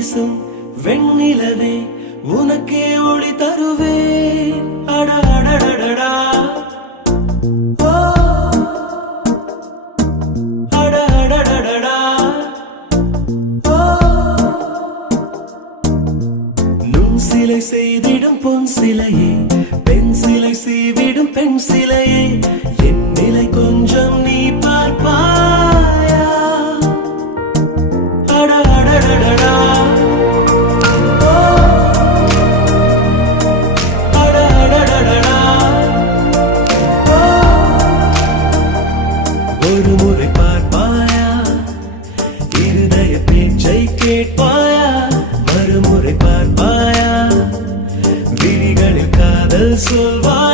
பேசும் வெண்ணிலவே உனக்கே ஒளி தருவே அட அடடடடா ஓ அட அடடடடா ஓ நுண் சிலை செய்திடும் பொன் சிலையே பெண் சிலை செய்விடும் பெண் சிலையே என் நிலை கொஞ்சம் நீ பார்ப்பாயா அட அடடடடா ஒரு முறை பார்ப்பாயா இருதய பேச்சை கேட்பாயா மறுமுறை பார்ப்பாயா விழிகளில் காதல் சொல்வாயா